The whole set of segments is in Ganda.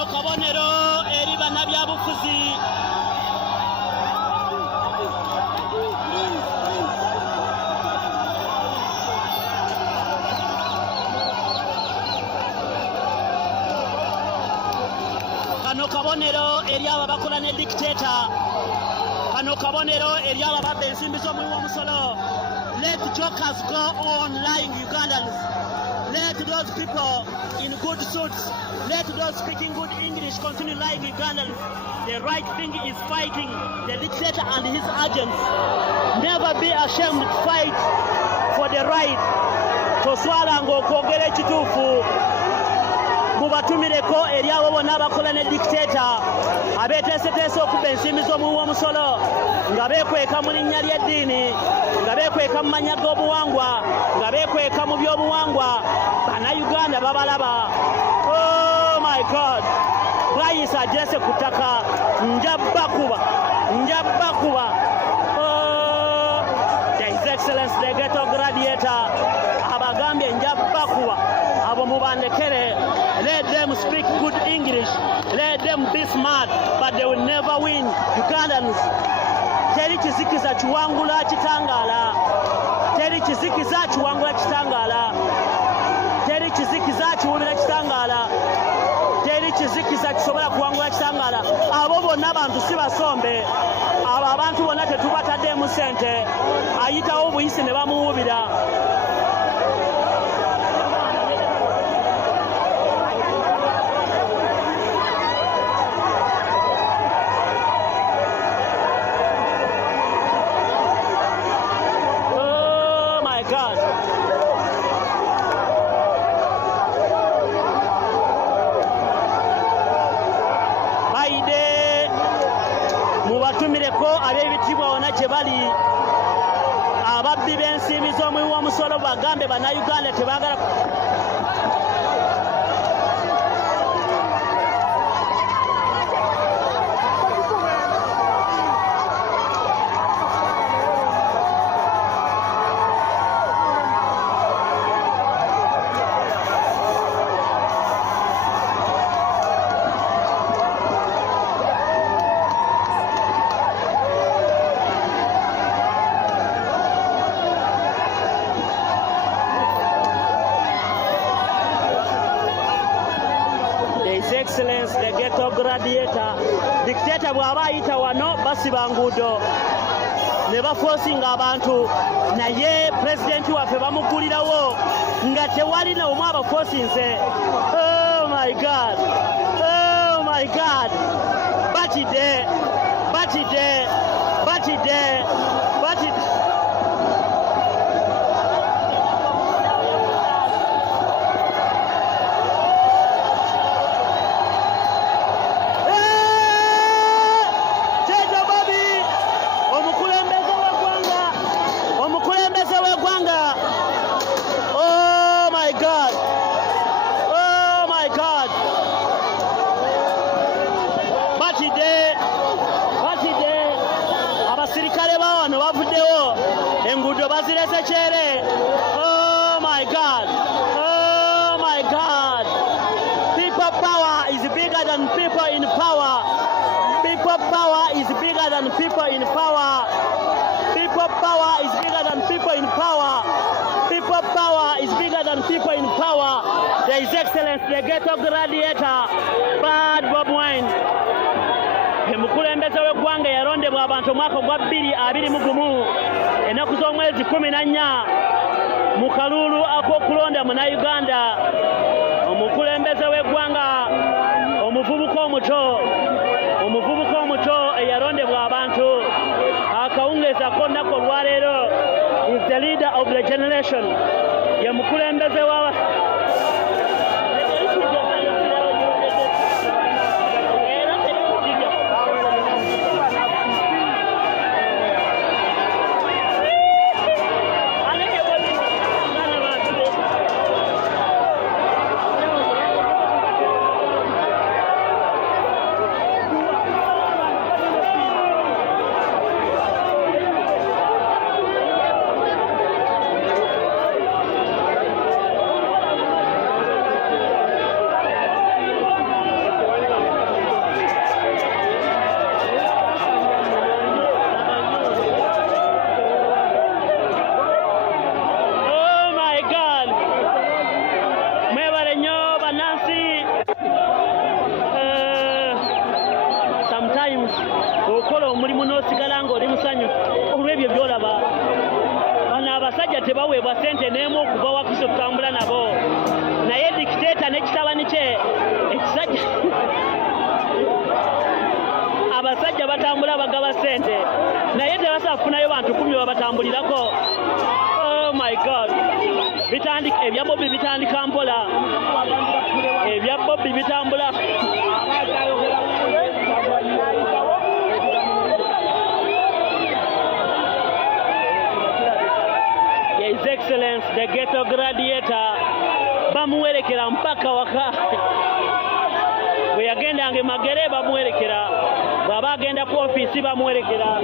Kano kabonero eri bannabyabufuzi kano kabonero eri abo bakola ne dictator kano kabonero eri abo babba ensimbi z'omuwi w'omusolo. Let jokers go on lying Ugandans. Let those people in good suits, let those speaking good English continue lying Ugandans. The right thing is fighting the dictator and his agents. Never be ashamed to fight for the right. Toswala ng'okwogera ekituufu. Mubatumireko eri abo bonna abakola ne dictator abeeteeseteese okubba ensimbi z'omuwi w'omusolo nga beekweka mu linnya ly'eddiini, nga beekweka mu mannya g'obuwangwa, nga beekweka mu by'obuwangwa. Bannayuganda babalaba. Oh my God, bwayisa ajese ku ttaka nja bbakuba. Oh, His Excellency the Ghetto Gladiator abagambye nja bbakuba. Abo mubandekere. Let them speak good English. Let them be smart, but they will never win. Ugandans, teri kizikiza kiwangula kitangaala. Teri kizikiza kiwangula kitangaala. Teri kizikiza kiwulira kitangaala. Teri kizikiza kisobola kuwangula kitangaala. Abo bonna abantu si basombe. Abo abantu bonna tetubataddemu ssente. Ayitawo obuyisi ne bamuwubira. Mubatumireko ab'ebitibwa wonna gye bali ababbi b'ensimbi z'omuwi w'omusolo bagambe bannayuganda tebaagala Excellence the Ghetto Gladiator. Dictator bw'aba ayita wano basiba nguudo ne baforcinga abantu, naye pulezidenti waffe bamugulirawo nga tewali n'omu abaforcinze. Oh my God, oh my God, batidde. Abasirikale ba wano bavuddewo enguudo bazirese kyere. Oh my God, oh my God. People power is bigger than people in power. People power is bigger than people in power. People power is bigger than people in power. People power is bigger than people in power. There is Excellence the Ghetto Gladiator, bad Bobiwine. Mukulembeze w'eggwanga yalondebwa abantu omwaka gwa 2021 ennaku z'omwezi 14 mu kalulu ak'okulonda Munnayuganda. Omukulembeze w'eggwanga omuvubuka omuto eyalondebwa abantu akawungeeza k'olunaku olwaleero is the leader of the generation. Ye mukulembeze wa abasajja tebaweebwa ssente n'emu okuva wakiso tutambula nabo naye dikiteeta n'ekitabani kye ekisajja abasajja batambula bagaba ssente naye tebasobola kufunayo bantu 10 babatambulirako. Oh my god, ebya Bobi bitandika mpola, ebya Bobi bitambula. His Excellence the Ghetto Gladiator bamuwerekera mpaka waka bwe yagendanga Magere bamuwerekera, bw'aba agenda ku ofiisi bamuwerekera.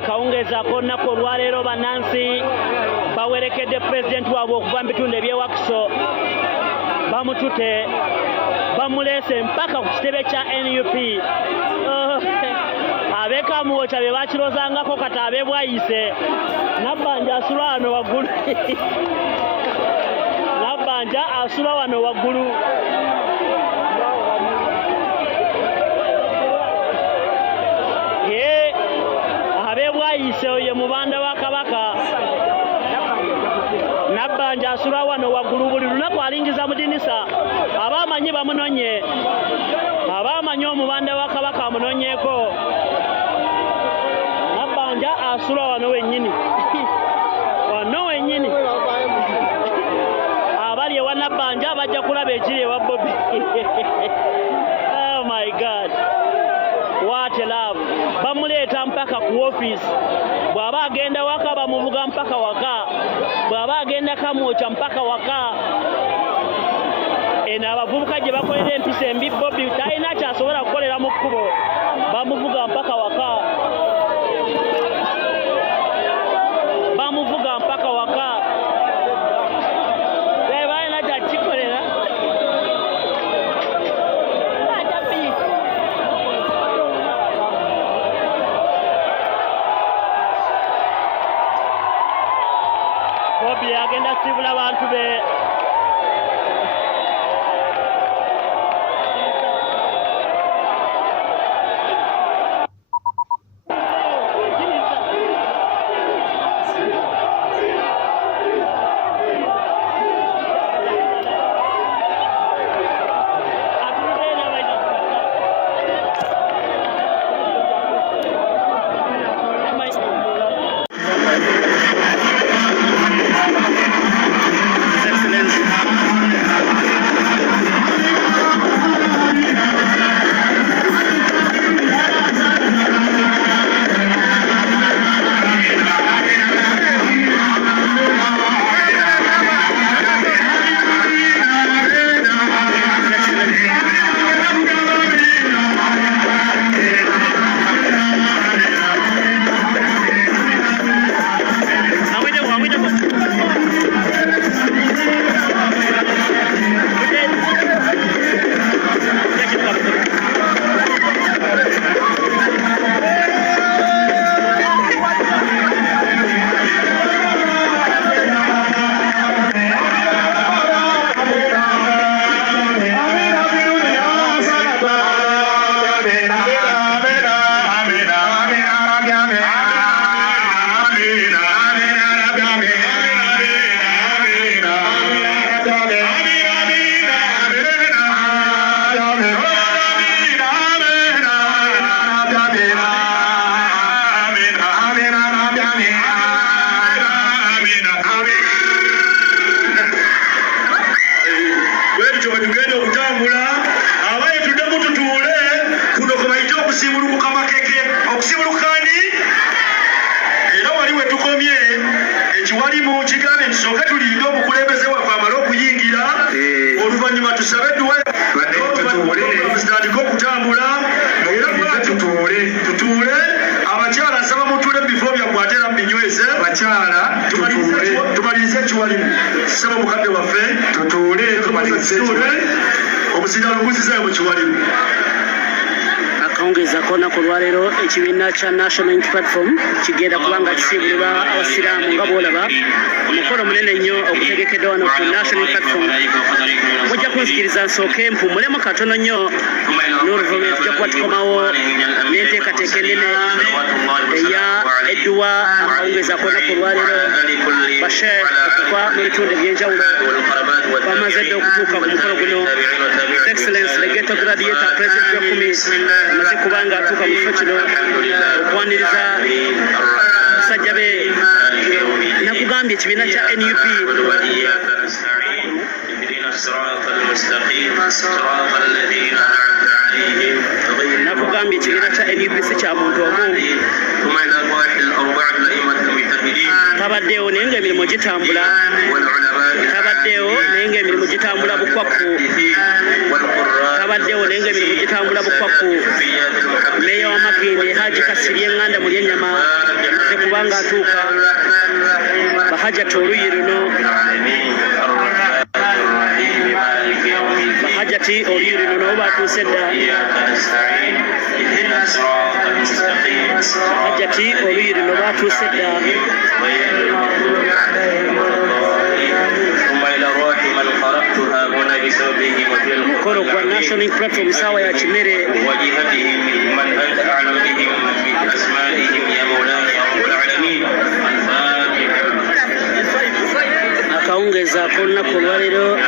Akawungezaako olunaku olwaleero bannansi bawerekedde pulezidenti waabwe okuva mu bitundu eby'ewakiso, bamutute bamuleese mpaka ku kitebe kya NUP. Ab'ekamwokya bye bakirozangako kati ab'ebwayise Nabbanja asula wano waggulu Nabbanja asula wano waggulu. Ab'ebwayise oye mubanda wa Kabaka Nabbanja asula wano waggulu, buli lunaku alingiza mu dinisa. Abamanyi bamunonye, abamanyi omubanda wa Kabaka amunonyeeko. Nabbanja asula wano wennyini wano wennyini. Abali ewa Nabbanja bajja kulaba ekiri ewa Bobi. Oh my god, what a love. Bamuleeta mpaka ku ofiisi, bw'aba agenda waka bamuvuga mpaka waka, bw'aba agenda Kamwokya mpaka waka. Eno abavubuka gye bakolera empisa embi Bobi talina kyasobola kukolera mu kkubo, bamuvuga mpaka waka, bamuvuga mpaka waka. Balina kyakikolera. Bobi agenda sibula bantu be. zitandika okutambula era tutuule abakyala asaba mutuule bifo byammwe ate era mbinyweze abakyala tumalirize ekiwalimu sisaba omukadde waffe tutuule omuzindaalo guzizayo mu kiwalimu. Akawungezaako olunaku olwaleero ekibiina kya National Unity Platform kigenda kubanga kisiibulirwa abasiraamu nga bw'olaba omukolo munene nnyo ogutegekeddwa wano ku National Unity Platform. Mujja kunzikiriza nsooke mpumulemu katono nnyo n'oluvannyuma tujja kuba tukomawo n'enteekateeka ennene eya edduwa. Akawungezaako olunaku olwaleero basheekh okuva mu bitundu eby'enjawulo bamaze dde okutuuka ku mukolo guno. His Excellency the Ghetto Gladiator President Yokumi amaze kubanga atuuka mu kifo kino okwaniriza basajja be. Nakugambye ekibiina kya NUP nakugambye ekibiina kya NUP si kya muntu omu. Tabaddeewo naye ng'emirimu gitambula, tabaddeewo naye ng'emirimu gitambula bukwaku, tabaddeewo naye ng'emirimu gitambula bukwaku. Meeya wa Makindye Haji Kasirye Nganda Mulyenyama amaze kubanga atuuka. Bahajjati oluuyi luno, bahajjati oluuyi luno nabo baatuuse dda. Bahajjati oluuyi luno baatuuse dda. Mukolo gwa National Unity Platform saawa ya kimere. Akawungezaako olunaku olwaleero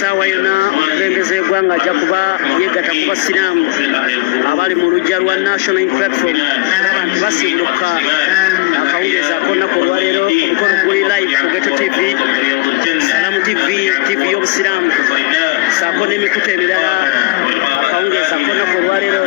saawa yonna omukulembeze w'eggwanga ajja kuba yeegatta ku basiraamu abali mu luggya lwa National Unity Platform abantu basiibuluka. Akawungezaako olunaku olwaleero omukolo guli live ku Ghetto TV, Salamu TV, TV y'obusiraamu, saako n'emikutu emirala. Akawungezaako olunaku olwaleero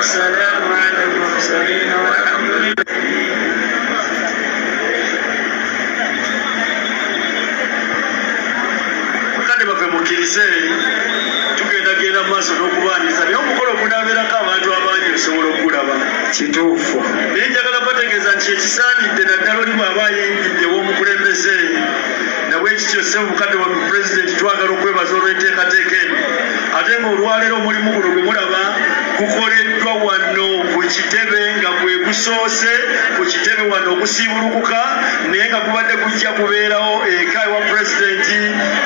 والسلام على المرسلين والحمد لله. Mukadde baffe mukkirize tugendagenda mu maaso n'okubaaniriza naye omukolo gunaabeerako abantu abangi osobola okulaba kituufu. Naye njagala bategeeza nti ekisaanidde naddala oli bw'aba ayingidde w'omukulembeze nabwe ekityo ssebo mukadde waffe pulezidenti twagala okwebaza olw'enteekateeka eno. Ate ng'olwaleero omulimu guno gwe mulaba gukoleddwa wano ku kitebe nga gwe gusoose ku kitebe wano okusiibulukuka, naye nga gubadde gujja kubeerawo eka ewa pulezidenti,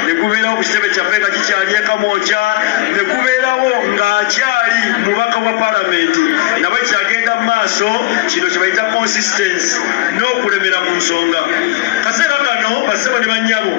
ne gubeerawo ku kitebe kyaffe nga kikyali ekamwokya, ne gubeerawo ng'akyali mubaka wa palamenti. Nabwe kyagenda mu maaso kino kye bayita consistency n'okulemera mu nsonga. Kaseera kano bassebo ne bannyabo